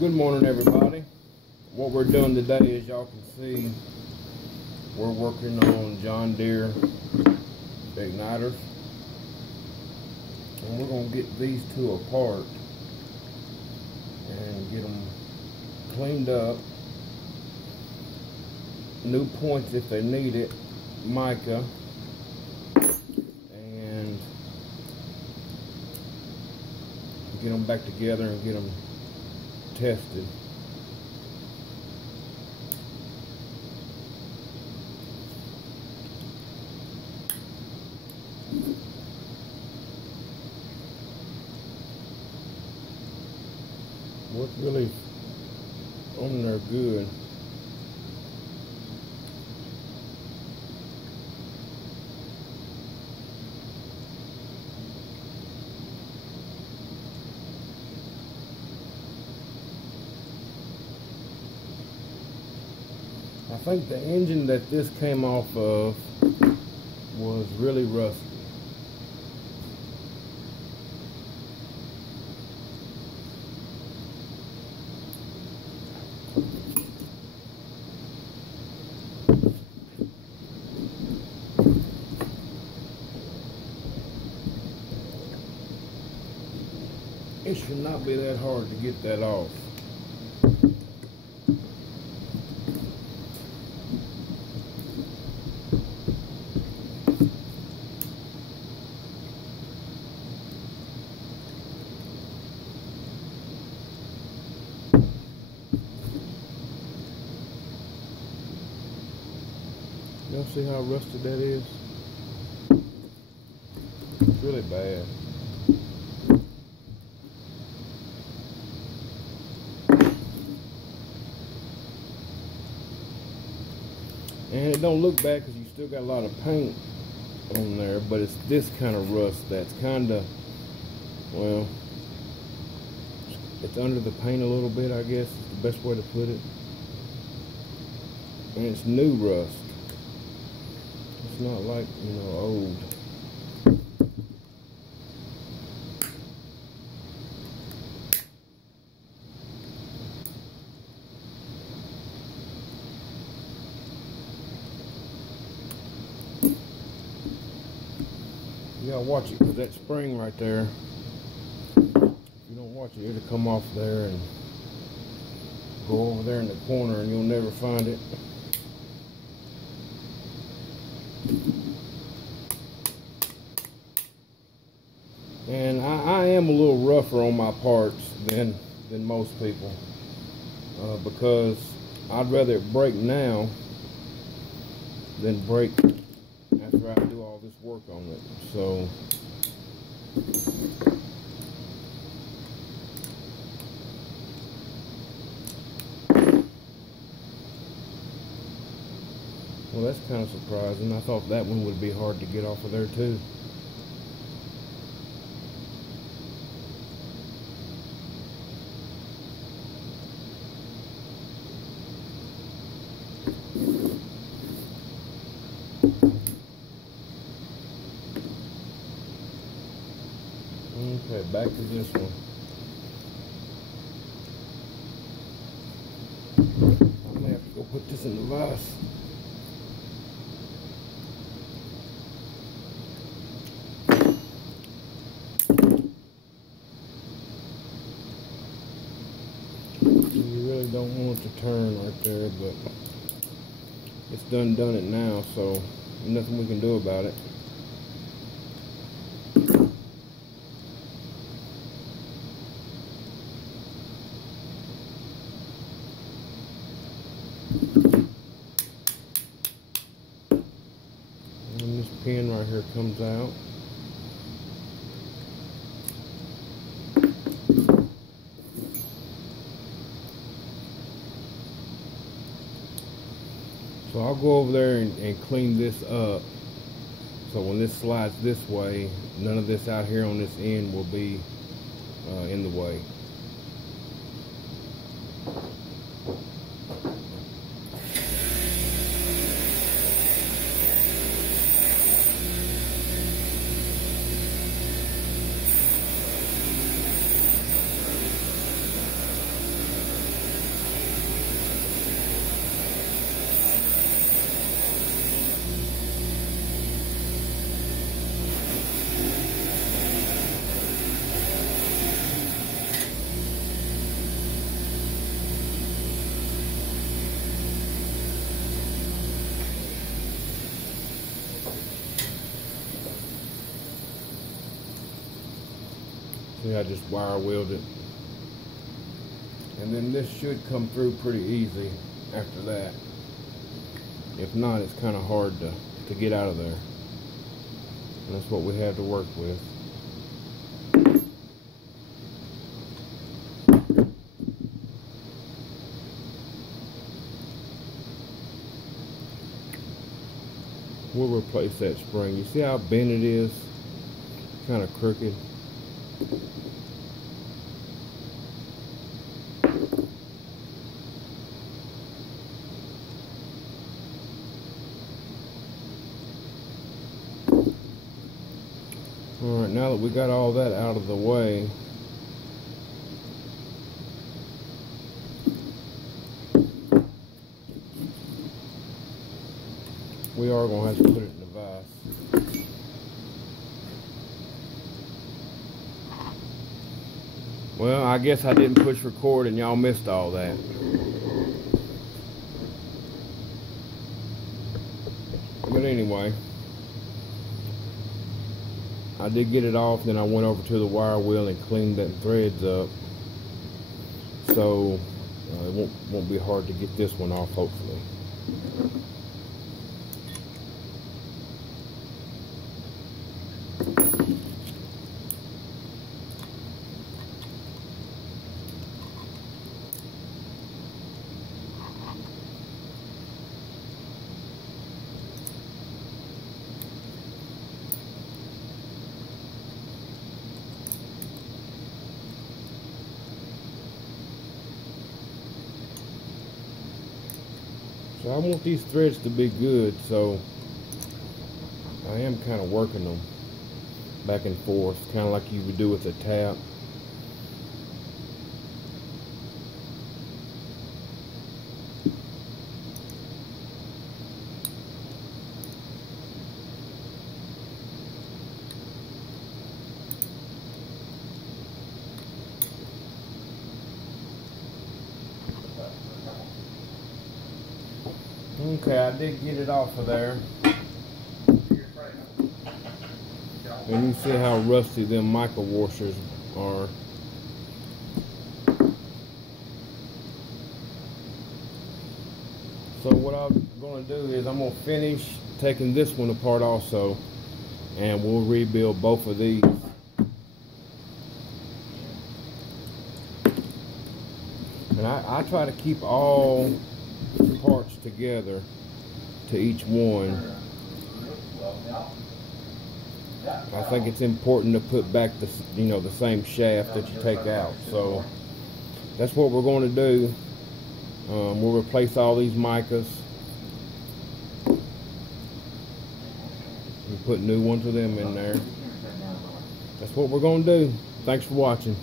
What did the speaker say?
Good morning, everybody. What we're doing today, as y'all can see, we're working on John Deere igniters, and we're going to get these two apart and get them cleaned up, new points if they need it, mica, and get them back together and get them tested. What's really on there good. I think the engine that this came off of was really rusty. It should not be that hard to get that off. Y'all see how rusted that is? It's really bad. And it don't look bad because you still got a lot of paint on there, but it's this kind of rust that's kind of, well, it's under the paint a little bit, I guess is the best way to put it. And it's new rust. It's not like, you know, old. You gotta watch it, because that spring right there, if you don't watch it, it'll come off there and go over there in the corner and you'll never find it. And I am a little rougher on my parts than most people, because I'd rather it break now than break after I do all this work on it. So well, that's kind of surprising. I thought that one would be hard to get off of there too. Okay, back to this one. I may have to go put this in the vise. You really don't want it to turn right there, but it's done it now, so nothing we can do about it. And this pin right here comes out. So I'll go over there and clean this up, so when this slides this way, none of this out here on this end will be in the way. See, I just wire wheeled it. And then this should come through pretty easy after that. If not, it's kind of hard to get out of there. And that's what we have to work with. We'll replace that spring. You see how bent it is? Kind of crooked. Alright, now that we got all that out of the way, we are going to have to put it in the vise. Well, I guess I didn't push record and y'all missed all that. But anyway, I did get it off, then I went over to the wire wheel and cleaned that threads up. So it won't be hard to get this one off, hopefully. So I want these threads to be good, so I am kind of working them back and forth, kind of like you would do with a tap. Okay, I did get it off of there. And you see how rusty them micro washers are. So what I'm going to do is I'm going to finish taking this one apart also, and we'll rebuild both of these. And I try to keep all parts together to each one. I think it's important to put back the the same shaft that you take out. So that's what we're going to do. We'll replace all these micas and put new ones of them in there. That's what we're going to do. Thanks for watching.